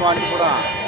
நம்ம அனுப்பிவிடும்.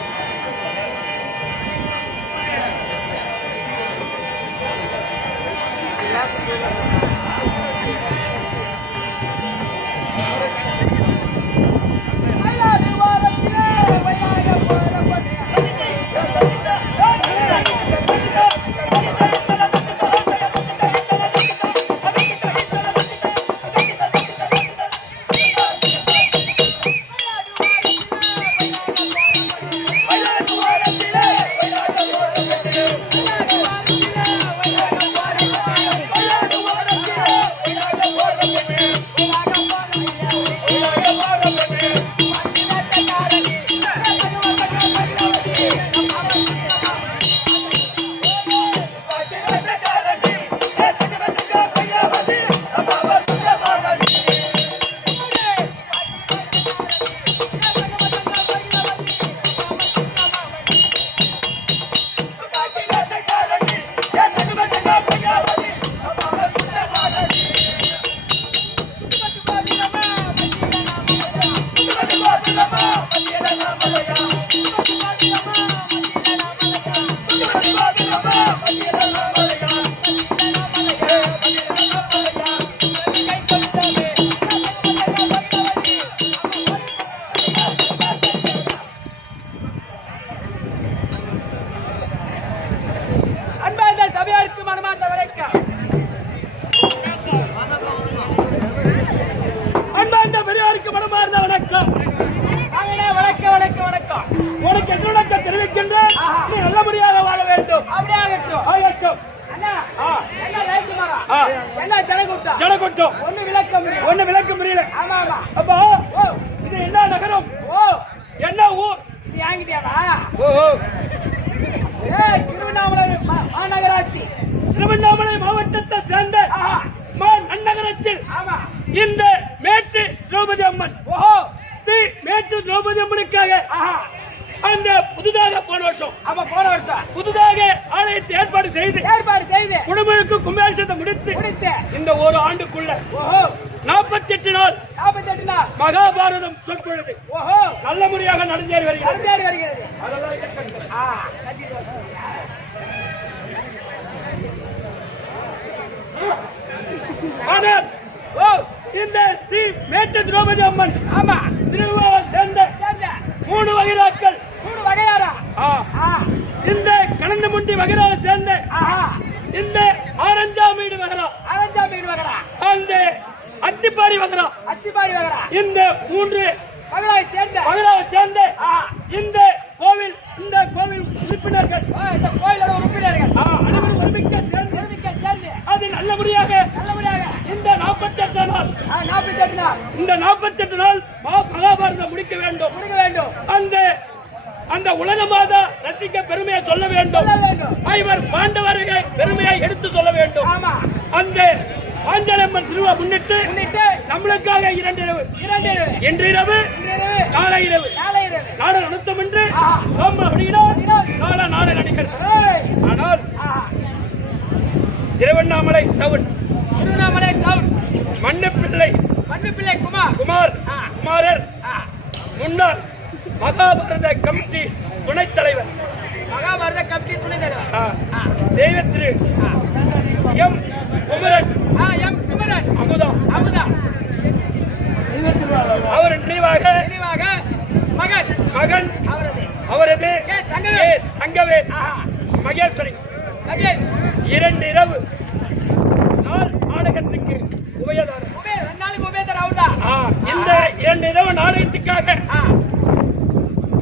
ஒண்ணு விளக்க முடியல. அப்போ இது என்ன நகரம்? என்ன ஊர்? திருவண்ணாமலை மாநகராட்சி, திருவண்ணாமலை மாவட்டத்தை சேர்ந்த நன்னகரத்தில் இந்த மேட்டு திரௌபதி அம்மன் ஸ்ரீ மேட்டு திரௌபதி அம்மனுக்காக அந்த புதிதாக போன வருஷம் புதிதாக ஆலயத்தை ஏற்பாடு செய்து குடும்பங்களுக்கு கும்பாபிஷேகத்தை முடித்து இந்த ஒரு ஆண்டுக்குள்ள 48 நாள் மகாபாரதம் சொற்பொழுது நல்ல முறையாக நடந்தேறி வருகிறது. ஆனால் இந்த ஸ்ரீ மேட்டு திரௌபதி அம்மன் திருவிழாவை சேர்ந்த 3 வகைராக்கள், 3 வகையாரா, இந்த கணந்தமுண்டி வகைராவை சேர்ந்த இந்த ஆரஞ்சாமீடு வகைரா, அந்த அத்திப்பாடி வகைரா, இந்த 3 வகைராவை சேர்ந்த இந்த கோவில் உறுப்பினர்கள், இந்த கோயிலோட உறுப்பினர்கள் அனைவரும் ஒருமிக்க சேர்ந்து அது நல்லபடியாக இந்த 48 நாள் இந்த 48 நாள் மகாபாரதம் முடிக்க வேண்டும். அந்த உலக மாதா ரசிக்க பெருமையை சொல்ல வேண்டும். ஐவர் பாண்டவர்கள் பெருமையை எடுத்து சொல்ல வேண்டும். அந்த பாஞ்சாலம்மன் திருவிழா முன்னிட்டு நம்மளுக்காக 2 இரவு, இன்று இரவு, நாளை இரவு நாடகம் நடத்தும் என்று நாளை நடிக்கிறது. ஆனால் திருவண்ணாமலை டவுன் மண்ணுப்பிள்ளை குமாரர் முன்னாள் மகாபாரத கமிட்டி துணைத் தலைவர் தெய்வ திரு எம் குமரன் அமுதா அவர் நினைவாக மகன் அவரது தங்கவேல் மகேஸ்வரி 2 இரவு நாள் நாடகத்துக்கு உபயதாரர். இந்த 2 இரவு நாடகத்துக்காக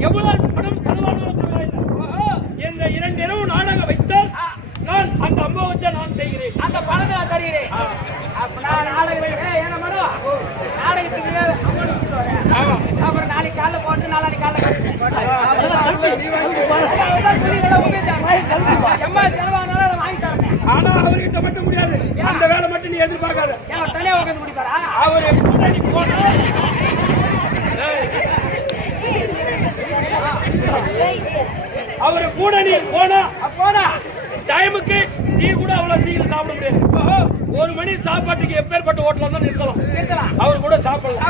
எவ்வளவு பணம் செலவானாலும் பரவாயில்லை. இந்த 2 இரவு நாடகம் வைத்தால் நான் அந்த அம்பாவத்தை நான் செய்கிறேன், அந்த பணத்தை நான் தருகிறேன். நாடகத்துக்கு அப்புறம் நாளைக்கு காலைல போட்டு நாளைக்கு செலவானாலும் வாங்கி தரேன். ஆனா அவர்கிட்ட மட்டும் முடியாது, அந்த வேலை மட்டும் நீ எதிர்பார்க்காத. தனியா உட்காந்து முடிப்பாரா? அவரு கூட நீ போனா டைமுக்கு நீ கூட அவ்வளவு சீக்கிரம் சாப்பிட முடியாது. 1 மணி சாப்பாட்டுக்கு எப்பேற்பட்ட ஹோட்டல் தான் நிறுத்தலாம். அவர் கூட சாப்பிடலாம்.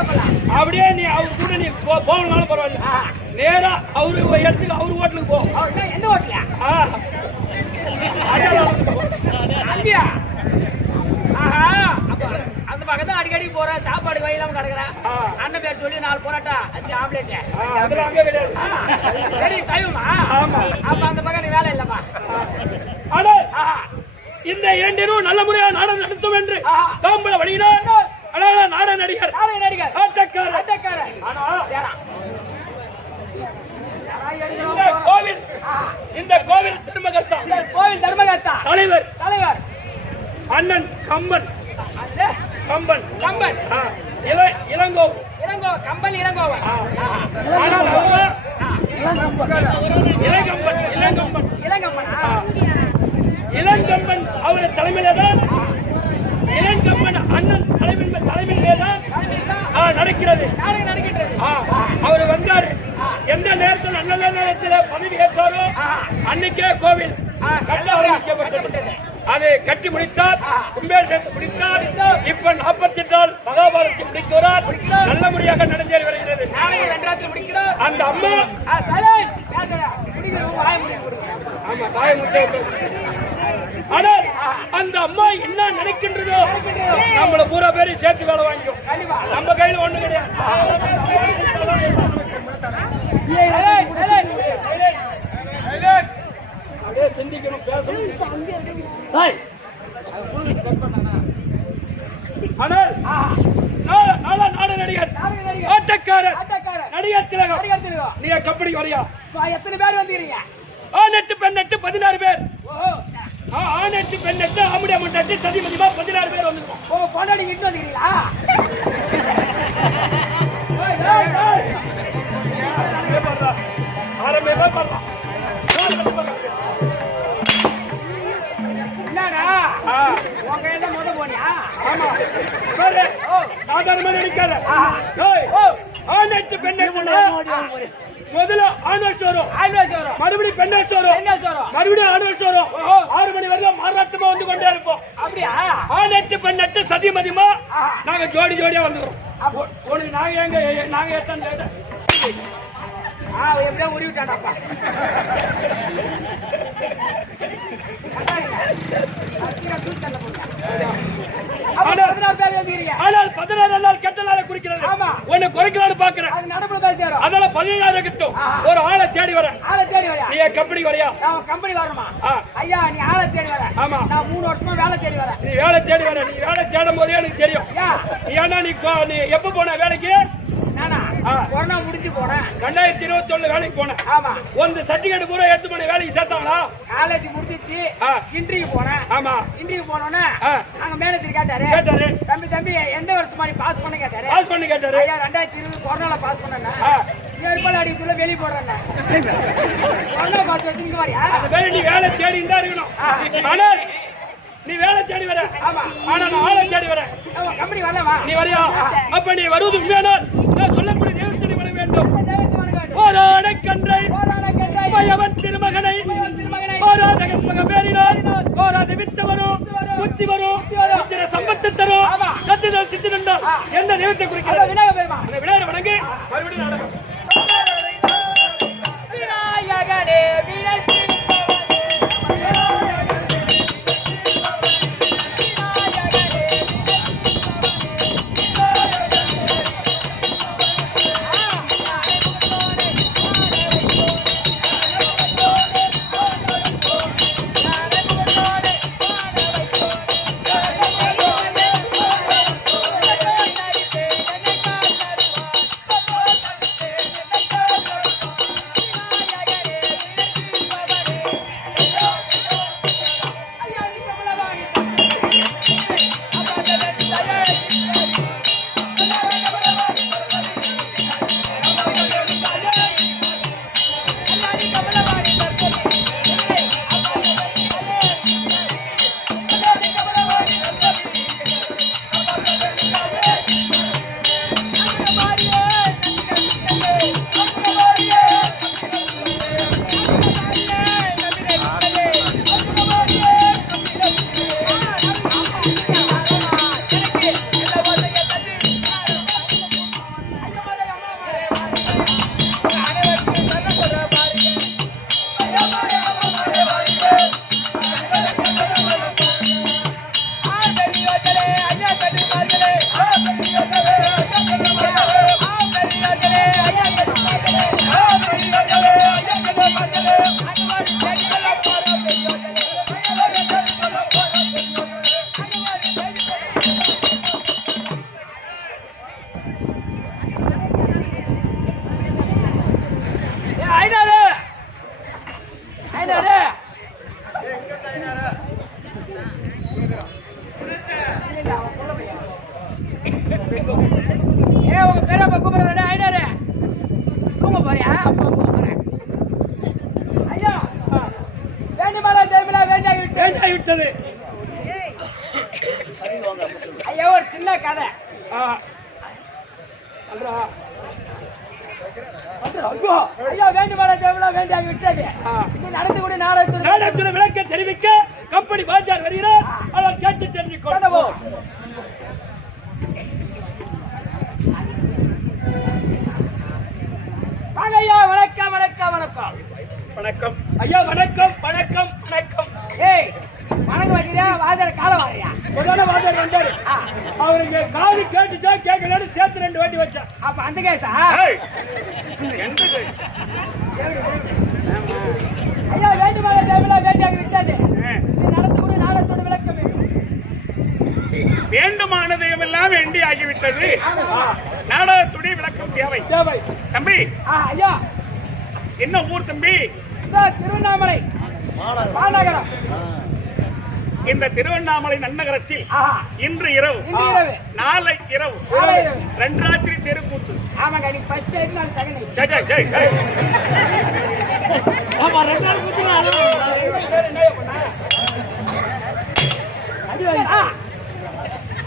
அப்படியே நீ அவர் கூட நீ போகலனாலும் பரவாயில்ல. நேரா அவரு இடத்துக்கு அவரு ஹோட்டலுக்கு போ. அவர் எந்த ஹோட்டலா? அங்கயா? ஆஹா, அப்ப அந்த பக்கத்துல அடிக்கடி போறேன், சாப்பாடு வயிறாம கிடக்குறேன். அண்ணன் பேர் சொல்லி 4 பரோட்டா 5 ஆம்லேட். அதெல்லாம் அங்கே கிடையாது. சரி சைவமா? அப்ப அந்த பக்கம் நீ வேலை இல்லப்பா. ஆனால் இந்த இரண்டிலும் நல்ல முறையா நாடகம் நடத்தும் என்று தாம்பல வழியினார். அழகான நாடக நடிகர், ஆட்டக்காரர். இந்த கோவில் தர்மகர்த்தா தலைவர் அண்ணன் கம்பன். இளங்கோ கம்பன் இளங்கோவன். ஆனால் இளங்கம்பன் அவருடைய தலைமையில்தான், இளங்கம்பன் அண்ணன் தலைமையில்தான் நடக்கிறது. அவர் வந்தாரு. எந்த நேரத்தில் நல்ல நேரத்தில் பதவி ஏற்றாரோ அன்னைக்கே கோவில் கட்ட ஆரம்பிக்கப்பட்டது. அதை கட்டி முடித்தார், கும்பேசத்தை முடித்தார். இப்ப 48 நாள் மகாபாரதத்தை முடிக்கிறார். நல்ல முறையாக நடந்தேறி வருகிறது. அந்த அம்மா ஆனால் அந்த அம்மா என்ன நினைக்கின்றதோ நம்மள பூரா பேரையும் சேர்த்து வேலை வாங்கிக்கும். நம்ம கையில ஒண்ணு கிடையாது. அப்படியே சிந்திக்கணும், பேசணும். ஆனால் நாட நடிகர், ஆட்டக்காரர், நடிகர் திலகம். நீங்க கம்பெனி வரையா? எத்தனை பேர் வந்துக்கிறீங்க? ஆண் 8 பெண் 8 16 பேர். ஆண் 8 பெண் 8 ஆம்பளை அம்மன் 8 சதி மதிமா 16 பேர் வந்துருக்கோம். பொண்டாடி இட்டு வந்துக்கிறீங்களா? என்னடா உன் கையில முத போனியா? ஆமா, சாதாரணமா நினைக்காத. ஆண் 8 பெண் 8 முதல்ல ஆண் வச்சு வரும், மறுபடியும் பெண் வச்சு வரும், மறுபடியும் ஆண் வச்சு வரும். 6 மணி வரைக்கும் மாறாட்டமா வந்து கொண்டே இருப்போம். அப்படியா? ஆண் 8 பெண் 8 சதி மதிமா நாங்க ஜோடி ஜோடியா வந்துடுறோம். உனக்கு நாங்க எத்தனை எப்படியா உருவிட்டாடாப்பா. ஆனால் 16 நாள் கெட்ட நாளை குறிக்கிறது. உன்னை குறைக்கலான்னு பாக்குறேன். அதனால 17 கிட்டும் ஒரு ஆளை தேடி வரேன். நீ கம்பெனி வரையா? கம்பெனி வரணுமா? ஐயா நீ ஆளை தேடி வர. ஆமா, நான் 3 வருஷமா வேலை தேடி வரேன். நீ வேலை தேடி வர. நீ வேலை தேடும் போதே எனக்கு தெரியும். ஏன்னா நீ எப்ப போன வேலைக்கு? நானா கொரோனா முடிஞ்சு போனேன். 2021 வேலைக்கு போனேன். ஆமா, ஒரு சர்டிபிகேட் பூரா எடுத்து போன வேலைக்கு சேர்த்தாங்களா? காலேஜ் முடிஞ்சிச்சு. இன்டர்வியூ போனேன். ஆமா, இன்டர்வியூ போனோன்னே அங்க மேனேஜர் கேட்டாரு, தம்பி எந்த வருஷமா நீ பாஸ் பண்ண கேட்டாரு. ஐயா 2020 கொரோனால பாஸ் பண்ணேன். செருப்பால் அடிக்குள்ள வெளியே போடுறேன். கொரோனா பாஸ் வச்சு நீங்க வரியா? நீ வேலை தேடி தான் இருக்கணும். ஆனால் நீ வேலை தேடி வர. ஆனா நான் ஆளை தேடி வரேன். கம்பெனி வரலவா? நீ வரியா? அப்ப நீ வருவது உண்மையானால் நான் சொல்லக்கூடிய தெய்வத்தை வர வேண்டும். போராட கன்றை மயவன் திருமகனை போராட மக பேரினார் போராட வித்து வரும், புத்தி வரும், சம்பத்து தரும், சத்தியம் சித்திரண்டா எந்த தெய்வத்தை குறிக்கிறது? அந்த விநாயகர் வணங்கி மறுபடியும் நடக்கும். விநாயகனே ஏ உங்க பேரப்பா கூப்பிடுறா ஐடாரு தூங்க போறியா அப்பா கூப்பிடுறேன் ஐயா வேண்டுமாலா ஜெயமலா வேண்டாகி விட்டது ஐயா ஒரு சின்ன கதை ஐயா வேண்டுமாலா ஜெயமலா வேண்டாகி விட்டது நடந்து கூட நாடகத்துடன் விளக்க தெரிவிக்க கம்பெனி பாஜார் வருகிறார் அவர் கேட்டு தெரிஞ்சு கொள்ளவும் ஐயா வணக்கம் வணக்கம் வணக்கம் வணக்கம் ஐயா வணக்கம் வணக்கம் வணக்கம் ஏய் வணக்கம் வைக்கிறியா வாதர் காலம் வாரியா உடனே வாதர் வந்தாரு அவருக்கு காது கேட்டுச்சா கேட்கலன்னு சேர்த்து 2 வாட்டி வச்சா அப்ப அந்த கேஸா எந்த கேஸ் ஐயா வேண்டுமாலா ஜெயமலா வேண்டாகி விட்டது நடந்து கூட நாடகத்தோடு விளக்க வேண்டும் வேண்டுமானதையெல்லாம் வேண்டி ஆகிவிட்டது நாடகத்துடைய விளக்கம் தேவை தேவை தம்பி ஐயா என்ன ஊர் தம்பி திருவண்ணாமலை மாநகரம் இந்த திருவண்ணாமலை நன்னகரத்தில் இன்று இரவு நாளை இரவு 2 ராத்திரி தெருக்கூத்து ஆமாங்க நீ ஃபர்ஸ்ட் டைம் நான் செகண்ட் ஆமா 2 நாள் கூத்துனா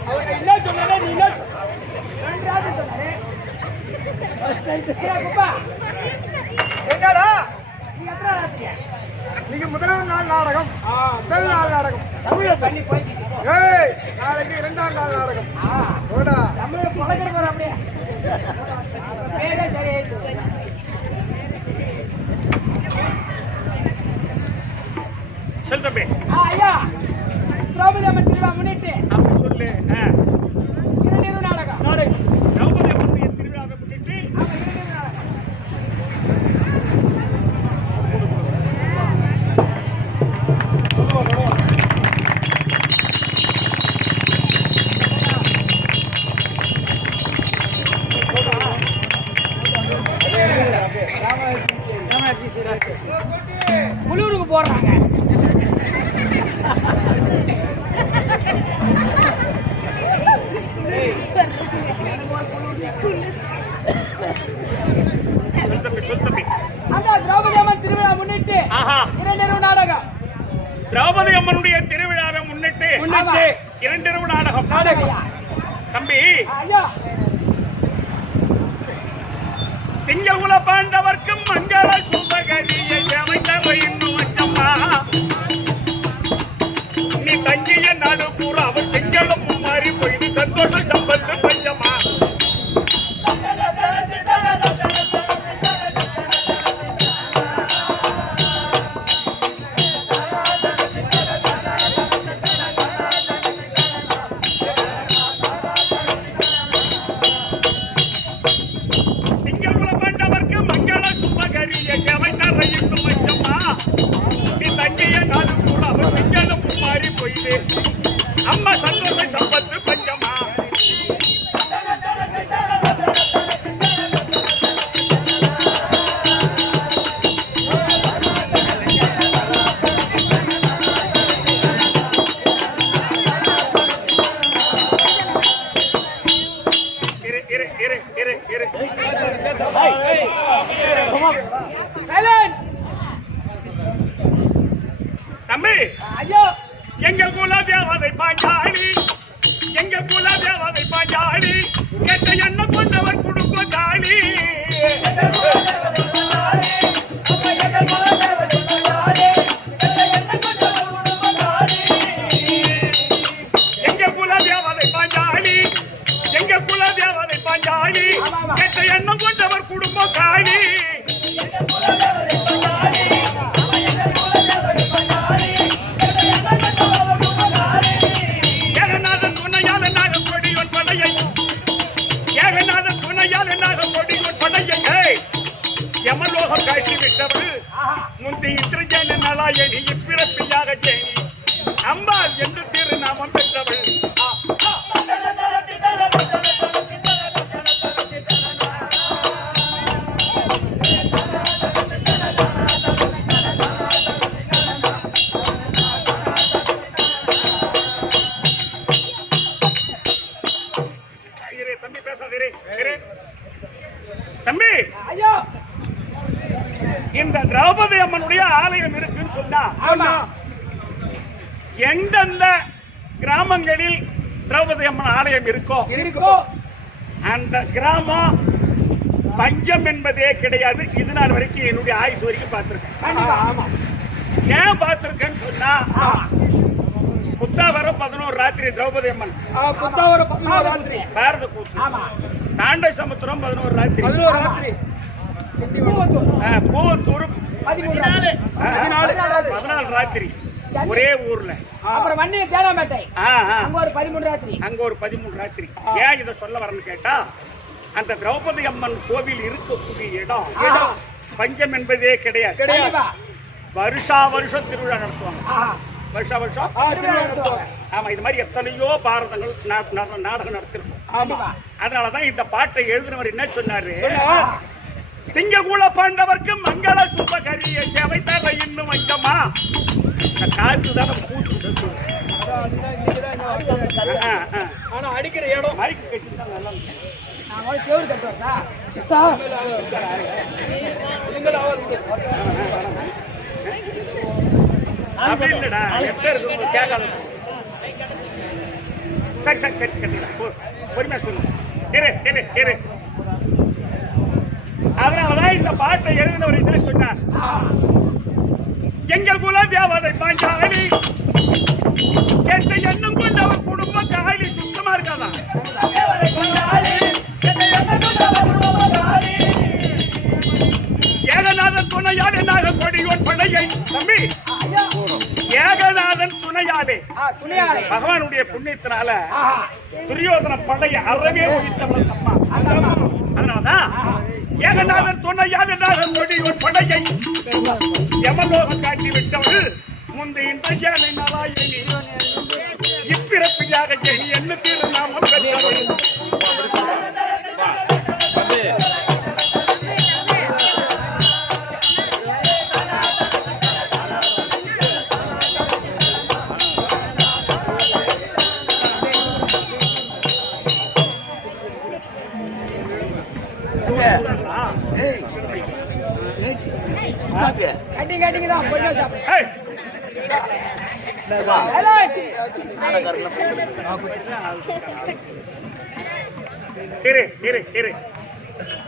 அவர் என்ன சொன்னாரே நீ என்ன 2 ராத்திரி சொன்னாரே ஃபர்ஸ்ட் டைம் குப்பா எங்கடா நீ எத்தனை ராத்திரி நீங்க முதலாம் நாள் நாடகம் முதல் நாள் நாடகம் தமிழ பண்ணி போய் ஏய் நாளைக்கு 2ஆம் நாள் நாடகம் ஓடா தமிழ பழக்கிற போற அப்படியே பேரே சரியாயிட்டு சொல் தம்பி ஐயா திரௌபதி அம்மன் திருவிழா முன்னிட்டு அப்படி சொல்லு இரண்டு நாடகம் திரௌபதி அம்மன் திருவிழாவை முன்னிட்டு புலூருக்கு போடுறாங்க அந்த திரௌபதி அம்மன் திருவிழா முன்னிட்டு இரண்டு நாடகம் திரௌபதி அம்மனுடைய திருவிழாவை முன்னிட்டு 2 நாடகம் தம்பி திங்கள் குல பாண்டவர்க்கும் மங்கள சுபகரியை அமைந்தவை இன்னும் வச்சம்மா நீ தங்கிய நாடு பூரா அவன் திங்களும் மாறி போய் சந்தோஷ சம்பத்து பஞ்சமா அம்மா சந்தோஷ சம்பத்து பஞ்சமா தம்பி ஐயோ எங்கள் குல தேவதை பாஞ்சாலி எங்கள் குல தேவதை பாஞ்சாலி கெட்ட எண்ணம் கொண்டவர் குடும்ப தாலி எங்கள் குல தேவதை பாஞ்சாலி எங்கள் குல தேவதை பாஞ்சாலி கெட்ட எண்ணம் கொண்டவர் குடும்ப தாலி யமலோகம் காட்டி விட்டவள் முந்தி இத்திரஜன நலாயணி இப்பிறப்பியாக ஜெயனி அம்பாள் என்று திருநாமம் பெற்றவள் தம்பி பேசாதே தம்பி. ஐயோ, இந்த திரௌபதி அம்மனுடைய ஆலயம் இருக்குன்னு சொன்னா எந்தெந்த கிராமங்களில் திரௌபதி அம்மன் ஆலயம் இருக்கோ அந்த கிராமம் பஞ்சம் என்பதே கிடையாது. இது நாள் வரைக்கும் என்னுடைய ஆயுசு வரைக்கும் பார்த்திருக்கேன். ஏன் பார்த்திருக்கேன்னு சொன்னா புத்தாவரம் 11 ராத்திரி திரௌபதி அம்மன், பாரத கூத்து, தாண்ட சமுத்திரம் 11 ராத்திரி, பூவத்தூர் 14 ராத்திரி ஒரே ஊர்ல. அப்புறம் வன்னிய தேனாம்பேட்டை அங்க ஒரு 13 ராத்திரி. ஏன் இதை சொல்ல வரேன்னு கேட்டா அந்த திரௌபதி அம்மன் கோவில் இருக்கக்கூடிய இடம் பஞ்சம் என்பதே கிடையாது. வருஷா வருஷம் திருவிழா நடத்துவாங்க. வருஷா வருஷம் ஆமா, இது மாதிரி எத்தனையோ பாரதங்கள் நாடகம் நடத்திருக்கோம். அதனாலதான் இந்த பாட்டை எழுதினவர் என்ன சொன்னாரு, திங்ககூல பாண்டவர்க்கு மங்கள சுபகரிய சேவை தர இன்னும் வைக்கமா காசுதான் கூட்டு சொல்லு. ஆனா அடிக்கிற இடம் மைக்கு கட்டிதான் நல்லா அப்படி இல்லடா, எத்த இருக்கு கேட்காத. சரி சரி சரி கட்டிடலாம், பொறுமையா சொல்லு. அதனாலதான் இந்த பாட்டை எழுதினவர் என்ன சொன்னார், எங்கள் குல தேவதை பாஞ்சாலி என்ற எண்ணம் கொண்டவர் குடும்ப காலி சுத்தமா இருக்காதான். ஏகநாதன் துணையாலே நாக கொடியோன் படையை தம்பி, ஏகநாதன் துணையாலே பகவானுடைய புண்ணியத்தினால துரியோதன படையை அறவே ஒழித்தவன் அம்மா. அதனாலதான் ஏகநாதன் துணையாலே நாக கொடியோன் படையை யமலோகம் காட்டி விட்டவள் முந்தைய இந்த நாராயணி இப்பிறப்பியாக ஜெனி எண்ணத்தில் நாம் பெற்றவள். கட்டிங் தான் கொஞ்சம் சாப்பிடு.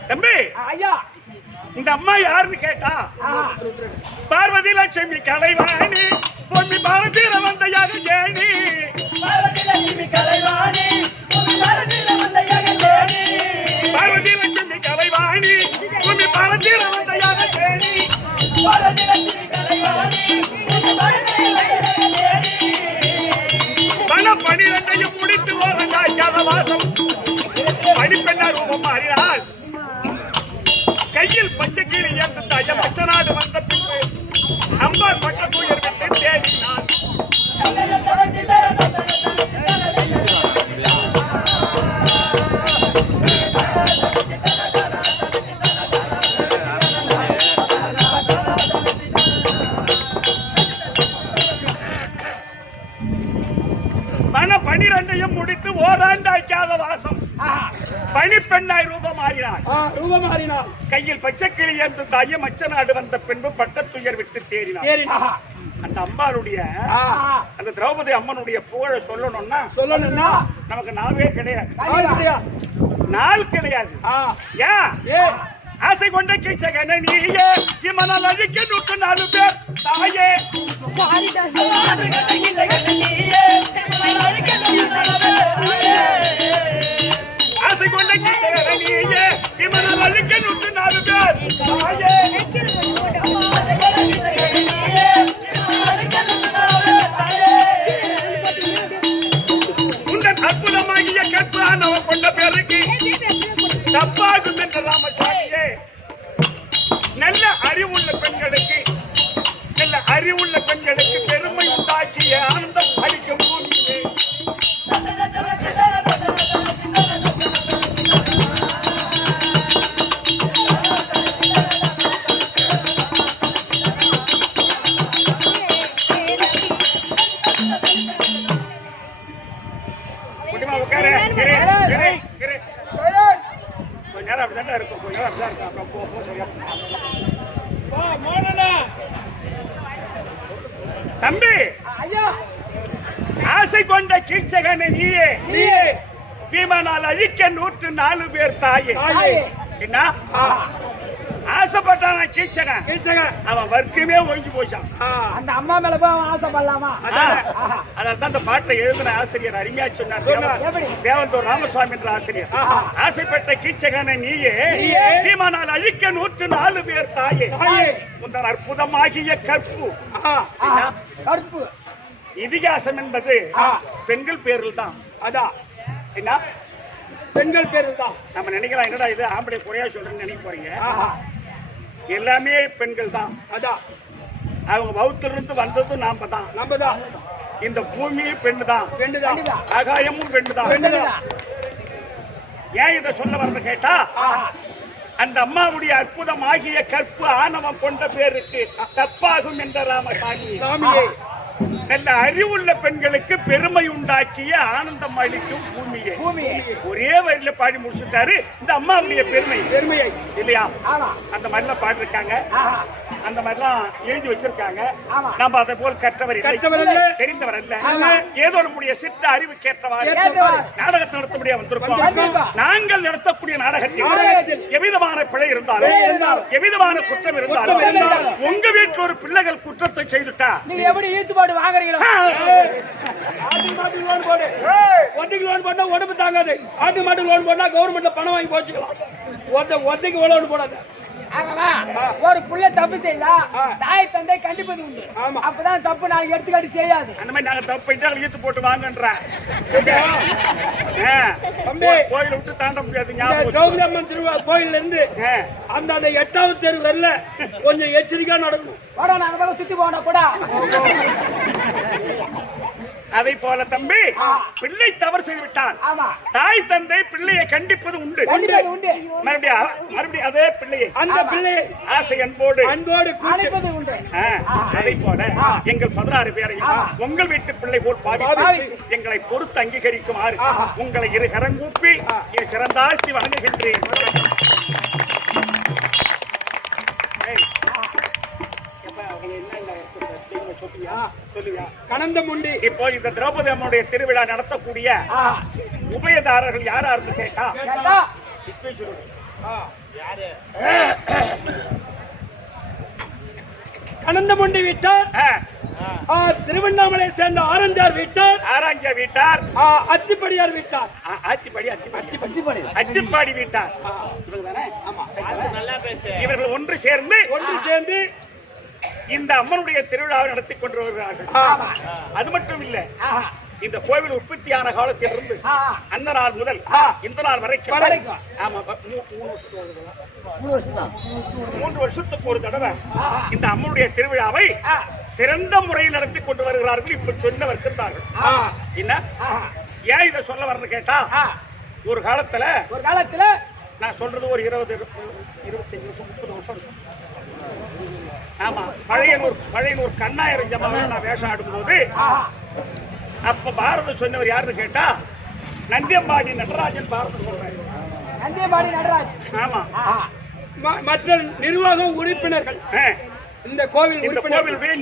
தம்பி, ஐயா இந்த அம்மா யாருன்னு கேட்டா பார்வதி லட்சுமி கலைவாணி பொம்மி பாரதீர வந்தையாக ஜேணி. பார்வதி லட்சுமி கலைவாணி பொம்மி பாரதீர வந்தையாக ஜேணி. பணம் 12ஐயும் முடித்து ஓரங்காய்க்காத வாசம் படிப்பெண்ணா ரூபம் மாறினாள். கையில் பச்சை கீழே ஏற்று தாய பச்சை நாடு வந்த பின்பு அம்பாள் பட்ட துயர் விட்டு தேடினாள். பணம் 12ஐயும் முடித்து ஓராண்டாய்க்காத வாசம் பணிப்பெண்ணாய் ரூபமாறினாள். கையில் பச்சை கிளி ஏந்து தாய மச்ச நாடு வந்த பின்பு பட்டத்துயர் விட்டு தேறினாள். அந்த அம்பாளுடைய அந்த திரௌபதி அம்மனுடைய புகழ சொல்லணும்னா நமக்கு நாவே கிடையாது, நாள் கிடையாது. ஏன் ஆசை கொண்ட கீச்சகன நீயே இமனால் அழிக்க 104 பேர் தாயே. ஆசை கொண்ட கீச்சகன நீயே இமனால் அழிக்க 104 பேர் தாயே. உங்கள் அற்புதமாகிய கற்பானவ கொண்ட பேருக்கு தப்பாகும் என்ற ராமசாமியே. நல்ல அறிவுள்ள பெண்களுக்கு பெருமை உண்டாக்கிய ஆனந்தம் அளிக்கும் பூமியே. அப்படிதான் இருக்கும், கொஞ்சம் நேரம் அப்படிதான் இருக்கும், அப்புறம் போக சரியா தம்பி. ஐயா ஆசை கொண்ட கீழ்ச்சகனை நீயே, பீமனால் அழிக்க 104 பேர் தாயே. என்ன ஆசைப்பட்டான கீழ்ச்சகன், அவன் வர்க்கமே ஒழிஞ்சு போச்சான். அந்த அம்மா மேல போய் அவன் ஆசைப்படலாமா? அதான் அந்த பாட்டை எழுதின ஆசிரியர் அருமையா சொன்னார். தேவந்தூர் ராமசுவாமி என்ற ஆசிரியர். ஆசைப்பட்ட கீழ்ச்சகனை நீயே, பீமனால் அழிக்க 104 பேர் தாயே. உங்கள் அற்புதமாகிய கற்பு இதிகாசம் என்பது பெண்கள் பேரில் தான். அதான் என்ன பெண்கள் பேரில் தான். நம்ம நினைக்கலாம் என்னடா இது ஆம்பளை குறையா சொல்றேன்னு நினைக்க போறீங்க. எல்லாமே பெண்கள் தான். அதான் அவங்க பௌத்திலிருந்து வந்தது நாம தான். இந்த பூமியும் பெண்ணு தான், ஆகாயமும் பெண்ணு தான். ஏன் இதை சொல்ல வரது கேட்டா, அந்த அம்மாவுடைய அற்புதமாகிய கற்பு ஆணவம் கொண்ட பேருக்கு தப்பாகும் என்ற ராமசாமியை நல்ல அறிவுள்ள பெண்களுக்கு பெருமை உண்டாக்கிய ஆனந்தம் அளிக்கும் பூமியை ஒரே வரியில பாடி முடிச்சுட்டாரு. இந்த அம்மாவுடைய பெருமையை இல்லையா, அந்த மாதிரிலாம் பாடிருக்காங்க, அந்த மாதிரிலாம் எழுதி வச்சிருக்காங்க. நம்ம அதை போல் கற்றவர் தெரிந்தவர் அல்ல, ஏதோ நம்முடைய சித்த அறிவு கேட்டவாறு நாடகத்தை நடத்த முடியாது வந்திருக்கோம். நாங்கள் நடத்தக்கூடிய நாடகத்தில் எவ்விதமான பிழை இருந்தாலும், எவ்விதமான குற்றம் இருந்தாலும், உங்க வீட்டில் ஒரு பிள்ளைகள் குற்றத்தை செய்துட்டா நீங்க எப்படி ஈத்துப்பாடு வாங்குறீங்களோ? ஆட்டு மாட்டு லோன் போடு, ஒத்தைக்கு லோன் போட்டா உடம்பு தாங்காது. ஆட்டு மாட்டு லோன் போட்டா கவர்மெண்ட்ல பணம் வாங்கி போச்சுக்கலாம். ஒத்தைக்கு லோன் போடாது. ஒரு புள்ள தப்பு செய்யல, தாய் தந்தை கண்டிப்பது உண்டு. அப்பதான் தப்பு நாளைக்கு எடுத்துக்காட்டு செய்யாது. அந்த மாதிரி நாங்க தப்பு பண்ணிட்டு ஈத்து போட்டு வாங்கன்ற கோயில விட்டு தாண்ட முடியாது. கௌரி அம்மன் திருவிழா கோயில்ல இருந்து அந்த 8வது தெரு வரல கொஞ்சம் எச்சரிக்கையா நடக்கும். நாங்க சுத்தி போனா கூட அதை போல தம்பி, பிள்ளை தவறு செய்து விட்டான், தாய் தந்தை பிள்ளையை கண்டிப்பது உண்டு. மறுபடியும் அதே பிள்ளையை, அந்த பிள்ளையை ஆசை அன்போடு அழைப்பது உண்டு. அதை போல எங்கள் 16 பேரையும் உங்கள் வீட்டு பிள்ளை போல் பாவி எங்களை பொறுத்து அங்கீகரிக்குமாறு உங்களை இரு கரங்கூப்பி சிறந்தாழ்த்தி வணங்குகின்றேன். கனந்தமுண்டி. இப்போ இந்த திரௌபதி அம்மனுடைய திருவிழா நடத்தக்கூடிய உபயதாரர்கள் யாராருன்னு கேட்டா, கனந்தமுண்டி வீட்டார், திருவண்ணாமலை சேர்ந்த ஆரஞ்சார் வீட்டார், அத்திப்படியார் வீட்டார், அத்திப்பாடி வீட்டார், இவர்கள் ஒன்று சேர்ந்து இந்த அம்மனுடைய திருவிழாவை நடத்தி கொண்டு வருகிறார்கள். அது மட்டும் இல்ல, இந்த கோவில் உற்பத்தியான காலத்திலிருந்து அந்த நாள் முதல் இந்த நாள் வரைக்கும் 3 வருஷத்துக்கு ஒரு தடவை இந்த அம்மனுடைய திருவிழாவை சிறந்த முறையில் நடத்தி கொண்டு வருகிறார்கள். இப்ப சொன்னவர் இருக்கிறார்கள். என்ன ஏன் இதை சொல்ல வரன்னு கேட்டா, ஒரு காலத்துல நான் சொல்றது ஒரு 20, 25 வருஷம் 30 வருஷம் இருக்கும். ஆமா, பழையனூர் கண்ணாயிரம் ஜமாவை நான் வேஷம் ஆடும்போது அப்ப பாரத சொன்னவர் யாருன்னு கேட்டா, நந்தியம்பாடி நடராஜன் பாரத சொல்றாரு. நந்தியம்பாடி நடராஜ். ஆமா, மற்ற நிர்வாக உறுப்பினர்கள், இந்த கோவில்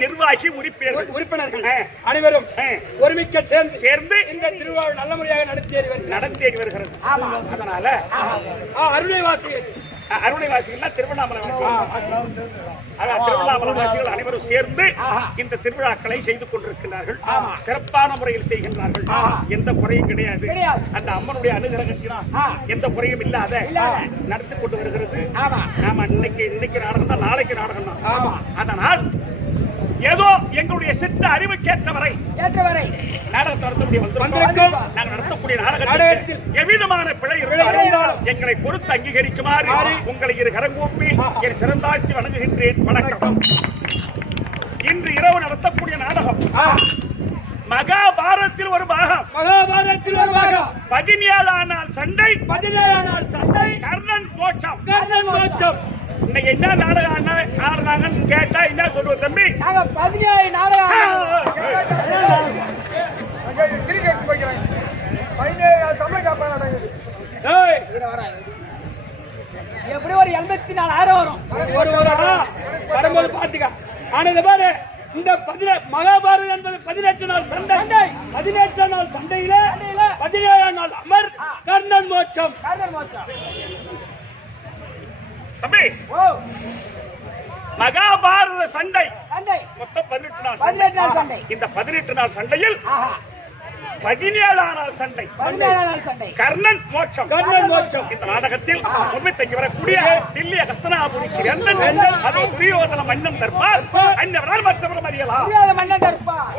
நிர்வாகி உறுப்பினர்கள் அனைவரும் ஒருமிக்க சேர்ந்து இந்த திருவிழாவை நல்ல முறையாக நடத்தி வருகிறது. அதனால அருணை வாசிகள் திருவண்ணாமலை வாசிகள் அனைவரும் சேர்ந்து இந்த திருவிழாக்களை செய்து கொண்டிருக்கிறார்கள். சிறப்பான முறையில் செய்கின்றார்கள். எந்த குறையும் கிடையாது. அந்த அம்மனுடைய அனுகிரகத்தினால் எந்த குறையும் இல்லாத நடத்தி கொண்டு வருகிறது. நாம இன்னைக்கு நாடகம் தான், நாளைக்கு நாடகம் தான். அதனால் ஏதோ எங்களுடைய சித்த அறிவுக்கேற்றவரை நாடகத்தை நடத்தக்கூடிய வந்திருக்கோம். நாங்கள் நடத்தக்கூடிய நாடகத்தில் எவ்விதமான பிழை இருந்தாலும் எங்களை பொறுத்து அங்கீகரிக்குமாறு உங்களை இரு கரங்கூப்பி என் சிறந்தாழ்த்தி வணங்குகின்றேன். வணக்கம். இன்று இரவு நடத்தக்கூடிய நாடகம் மகாபாரதத்தில் ஒரு பாகம். 17ஆம் நாள் சண்டை, கர்ணன் மோட்சம். இன்னைக்கு என்ன நாடகம் ஆடுறாங்கன்னு கேட்டா என்ன சொல்லுவோம் தம்பி? 17 நாடகம் 17 தமிழ் காப்பா நடக்குது. 84,000 வரும். ஒரு வரும்போது பாத்துக்க. ஆனா இந்த பாரு, இந்த மகாபாரதம் என்பது 18 நாள் சண்டை. 18 நாள் சண்டையில 17 நாள் அமர் கர்ணன் மோட்சம். தம்பி, மகாபாரத சண்டை மொத்தம் 18 நாள் சண்டை. இந்த 18 நாள் சண்டையில் 17 நாள் சண்டை கர்ணன் மோட்சம். இந்த நாடகத்தில் உண்மை தங்கி வரக்கூடிய தில்லிய ஹஸ்தனாபுரிக்கு அது துரியோதன மன்னன் தர்பார். அன்னவரால் மற்றவரும் அறியலாம். மன்னன் தர்பார்.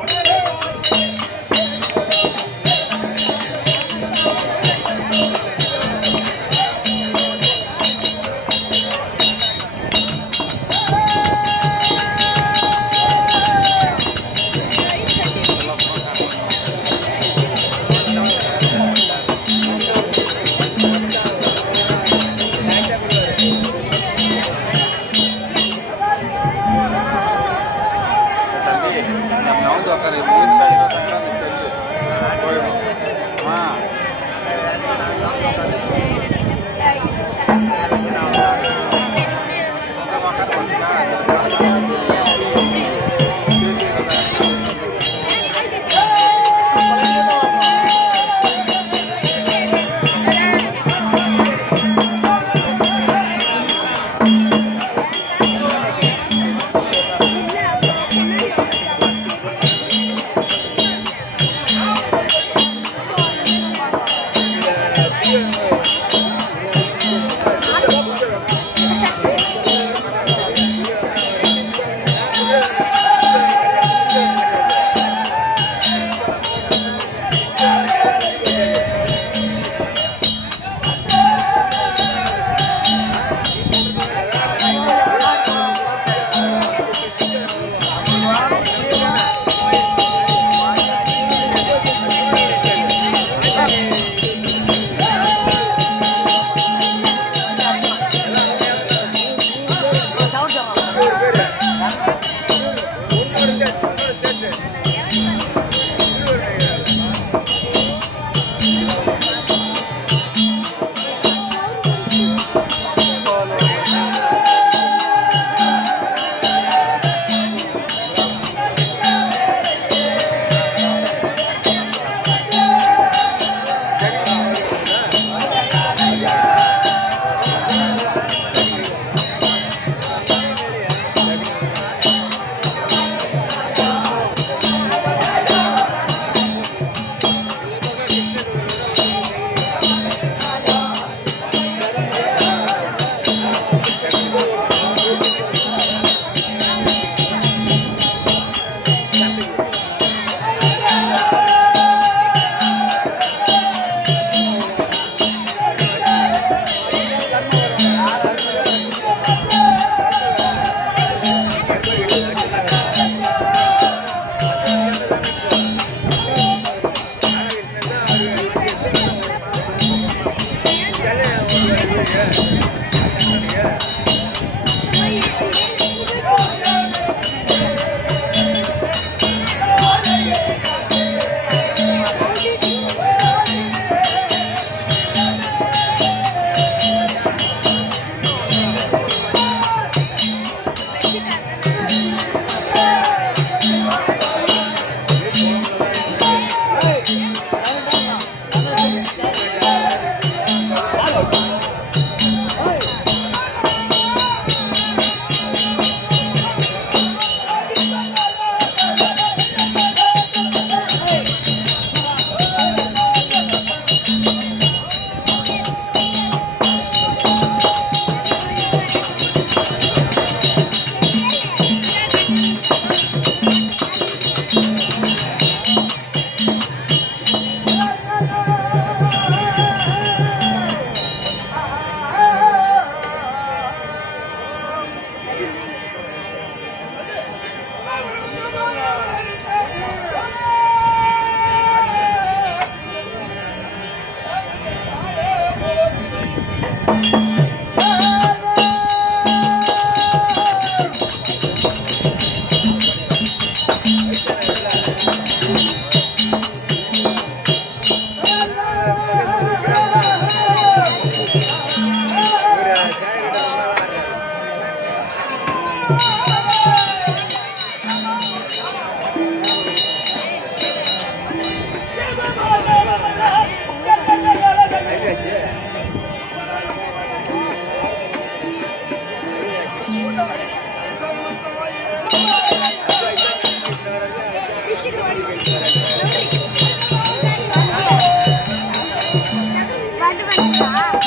ஆ.